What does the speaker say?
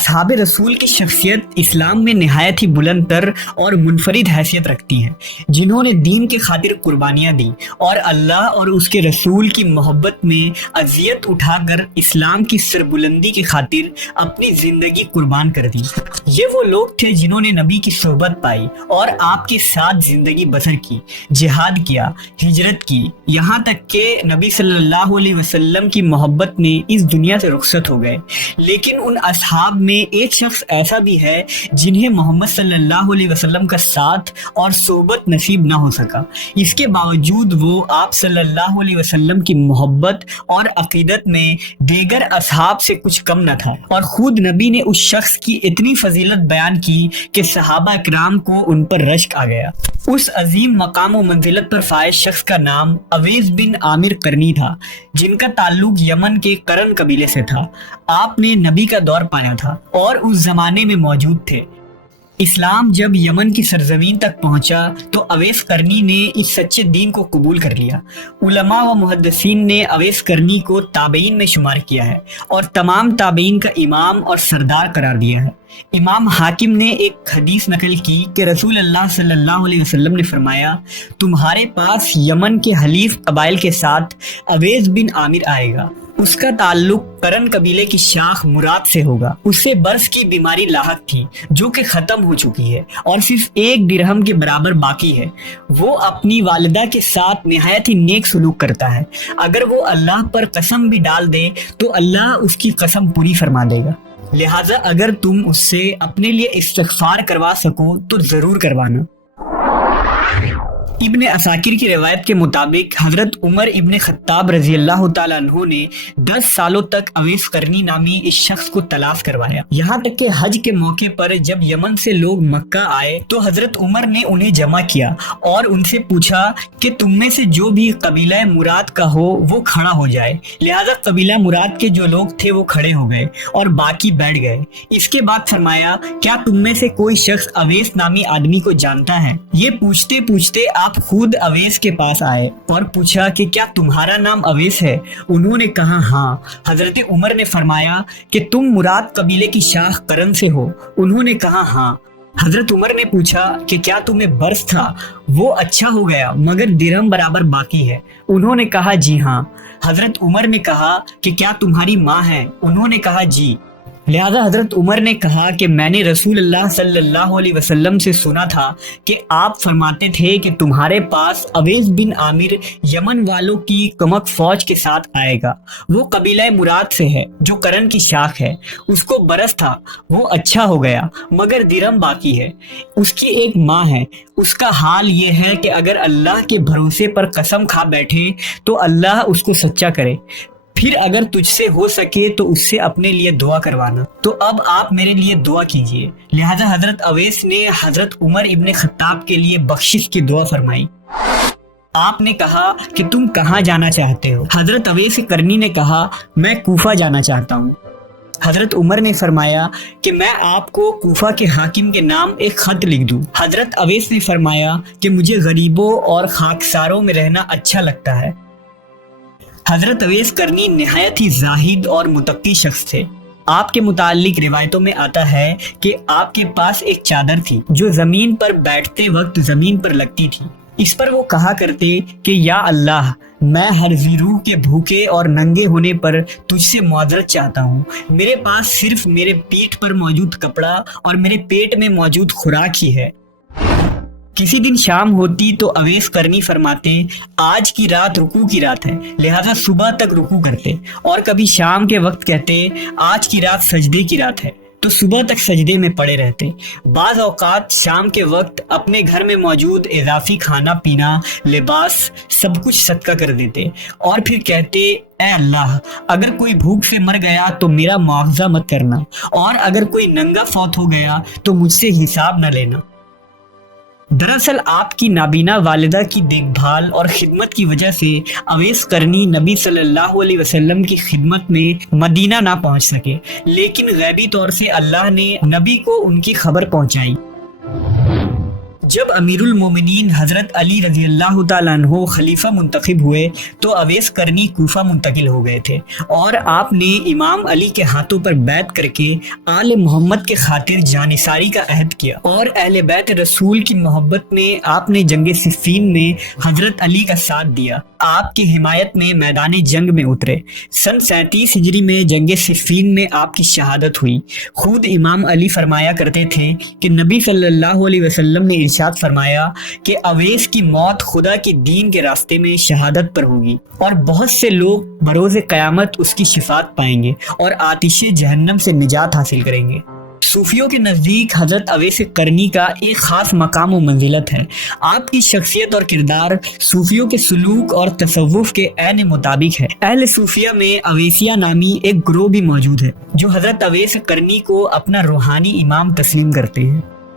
اصحاب رسول کی شخصیت اسلام میں نہایت ہی بلند تر اور منفرد حیثیت رکھتی ہیں، جنہوں نے دین کے خاطر قربانیاں دیں اور اللہ اور اس کے رسول کی محبت میں اذیت اٹھا کر اسلام کی سربلندی کی خاطر اپنی زندگی قربان کر دی۔ یہ وہ لوگ تھے جنہوں نے نبی کی صحبت پائی اور آپ کے ساتھ زندگی بسر کی، جہاد کیا، ہجرت کی، یہاں تک کہ نبی صلی اللہ علیہ وسلم کی محبت میں اس دنیا سے رخصت ہو گئے۔ لیکن ان اصحاب میں ایک شخص ایسا بھی ہے جنہیں محمد صلی اللہ علیہ وسلم کا ساتھ اور صحبت نصیب نہ ہو سکا۔ اس کے باوجود وہ آپ صلی اللہ علیہ وسلم کی محبت اور عقیدت میں دیگر اصحاب سے کچھ کم نہ تھا، اور خود نبی نے اس شخص کی اتنی فضیلت بیان کی کہ صحابہ اکرام کو ان پر رشک آ گیا۔ اس عظیم مقام و منزلت پر فائز شخص کا نام اویس بن عامر قرنی تھا، جن کا تعلق یمن کے قرن قبیلے سے تھا۔ آپ نے نبی کا دور پایا تھا اور اس زمانے میں موجود تھے۔ اسلام جب یمن کی سرزمین تک پہنچا تو اویس قرنی نے اس سچے دین کو قبول کر لیا۔ علماء و محدثین نے اویس قرنی کو تابعین میں شمار کیا ہے اور تمام تابعین کا امام اور سردار قرار دیا ہے۔ امام حاکم نے ایک حدیث نقل کی کہ رسول اللہ صلی اللہ علیہ وسلم نے فرمایا، تمہارے پاس یمن کے حلیف قبائل کے ساتھ اویس بن عامر آئے گا، اس کا تعلق قرن قبیلے کی شاخ مراد سے ہوگا۔ اسے برص کی بیماری لاحق تھی جو کہ ختم ہو چکی ہے اور صرف 1 درہم کے برابر باقی ہے۔ وہ اپنی والدہ کے ساتھ نہایت ہی نیک سلوک کرتا ہے، اگر وہ اللہ پر قسم بھی ڈال دے تو اللہ اس کی قسم پوری فرما دے گا، لہٰذا اگر تم اس سے اپنے لیے استغفار کروا سکو تو ضرور کروانا۔ ابن عساکر کی روایت کے مطابق حضرت عمر ابن خطاب رضی اللہ تعالیٰ عنہ نے 10 سالوں تک اویس قرنی نامی اس شخص کو تلاش کروایا، یہاں تک کہ حج کے موقع پر جب یمن سے لوگ مکہ آئے تو حضرت عمر نے انہیں جمع کیا اور ان سے پوچھا کہ تم میں سے جو بھی قبیلہ مراد کا ہو وہ کھڑا ہو جائے، لہٰذا قبیلہ مراد کے جو لوگ تھے وہ کھڑے ہو گئے اور باقی بیٹھ گئے۔ اس کے بعد فرمایا، کیا تم میں سے کوئی شخص اویس نامی آدمی کو جانتا ہے؟ یہ پوچھتے پوچھتے آپ خود اویس کے پاس آئے اور پوچھا کہ کیا تمہارا نام اویس ہے؟ انہوں نے کہا ہاں۔ حضرت عمر نے فرمایا کہ تم مراد قبیلے کی شاخ قرن سے ہو؟ انہوں نے کہا ہاں۔ حضرت عمر نے پوچھا کہ کیا تمہیں برص تھا؟ وہ اچھا ہو گیا مگر درہم برابر باقی ہے۔ انہوں نے کہا جی ہاں۔ حضرت عمر نے کہا کہ کیا تمہاری ماں ہے؟ انہوں نے کہا جی۔ لہذا حضرت عمر نے کہا کہ میں نے رسول اللہ صلی اللہ علیہ وسلم سے سنا تھا کہ آپ فرماتے تھے کہ تمہارے پاس اویس بن عامر یمن والوں کی کمک فوج کے ساتھ آئے گا، وہ قبیلہ مراد سے ہے جو قرن کی شاخ ہے، اس کو برص تھا، وہ اچھا ہو گیا مگر درہم باقی ہے، اس کی ایک ماں ہے، اس کا حال یہ ہے کہ اگر اللہ کے بھروسے پر قسم کھا بیٹھے تو اللہ اس کو سچا کرے، پھر اگر تجھ سے ہو سکے تو اس سے اپنے لیے دعا کروانا، تو اب آپ میرے لیے دعا کیجئے۔ لہذا حضرت اویس نے حضرت عمر ابن خطاب کے لیے بخشش کی دعا فرمائی۔ آپ نے کہا کہ تم کہاں جانا چاہتے ہو؟ حضرت اویس قرنی نے کہا میں کوفہ جانا چاہتا ہوں۔ حضرت عمر نے فرمایا کہ میں آپ کو کوفہ کے حاکم کے نام ایک خط لکھ دوں۔ حضرت اویس نے فرمایا کہ مجھے غریبوں اور خاکساروں میں رہنا اچھا لگتا ہے۔ حضرت اویس قرنی نہایت ہی زاہد اور متقی شخص تھے۔ آپ کے متعلق روایتوں میں آتا ہے کہ آپ کے پاس ایک چادر تھی جو زمین پر بیٹھتے وقت زمین پر لگتی تھی۔ اس پر وہ کہا کرتے کہ یا اللہ، میں ہر ذی روح کے بھوکے اور ننگے ہونے پر تجھ سے معذرت چاہتا ہوں، میرے پاس صرف میرے پیٹھ پر موجود کپڑا اور میرے پیٹ میں موجود خوراک ہی ہے۔ کسی دن شام ہوتی تو اویس قرنی فرماتے آج کی رات رکوع کی رات ہے، لہذا صبح تک رکوع کرتے، اور کبھی شام کے وقت کہتے آج کی رات سجدے کی رات ہے، تو صبح تک سجدے میں پڑے رہتے۔ بعض اوقات شام کے وقت اپنے گھر میں موجود اضافی کھانا پینا، لباس سب کچھ صدقہ کر دیتے اور پھر کہتے اے اللہ، اگر کوئی بھوک سے مر گیا تو میرا معاوضہ مت کرنا، اور اگر کوئی ننگا فوت ہو گیا تو مجھ سے حساب نہ لینا۔ دراصل آپ کی نابینا والدہ کی دیکھ بھال اور خدمت کی وجہ سے اویس قرنی نبی صلی اللہ علیہ وسلم کی خدمت میں مدینہ نہ پہنچ سکے، لیکن غیبی طور سے اللہ نے نبی کو ان کی خبر پہنچائی۔ جب امیر المومنین حضرت علی رضی اللہ تعالیٰ عنہ خلیفہ منتخب ہوئے تو اویس قرنی کوفہ منتقل ہو گئے تھے اور آپ نے امام علی کے ہاتھوں پر بیعت کر کے آل محمد کے خاطر جانثاری کا عہد کیا، اور اہل بیت رسول کی محبت میں آپ نے جنگ صفین میں حضرت علی کا ساتھ دیا، آپ کی حمایت میں میدان جنگ میں اترے۔ سن 37 ہجری میں جنگ صفین میں آپ کی شہادت ہوئی۔ خود امام علی فرمایا کرتے تھے کہ نبی صلی اللہ علیہ وسلم نے ارشاد فرمایا کہ اویس کی موت خدا کی دین کے راستے میں شہادت پر ہوگی، اور بہت سے لوگ بروز قیامت اس کی شفاعت پائیں گے اور آتش جہنم سے نجات حاصل کریں گے۔ صوفیوں کے نزدیک حضرت اویس قرنی کا ایک خاص مقام و منزلت ہے۔ آپ کی شخصیت اور کردار صوفیوں کے سلوک اور تصوف کے عین مطابق ہے۔ اہل صوفیہ میں اویسیہ نامی ایک گروہ بھی موجود ہے جو حضرت اویس قرنی کو اپنا روحانی امام تسلیم کرتے ہیں۔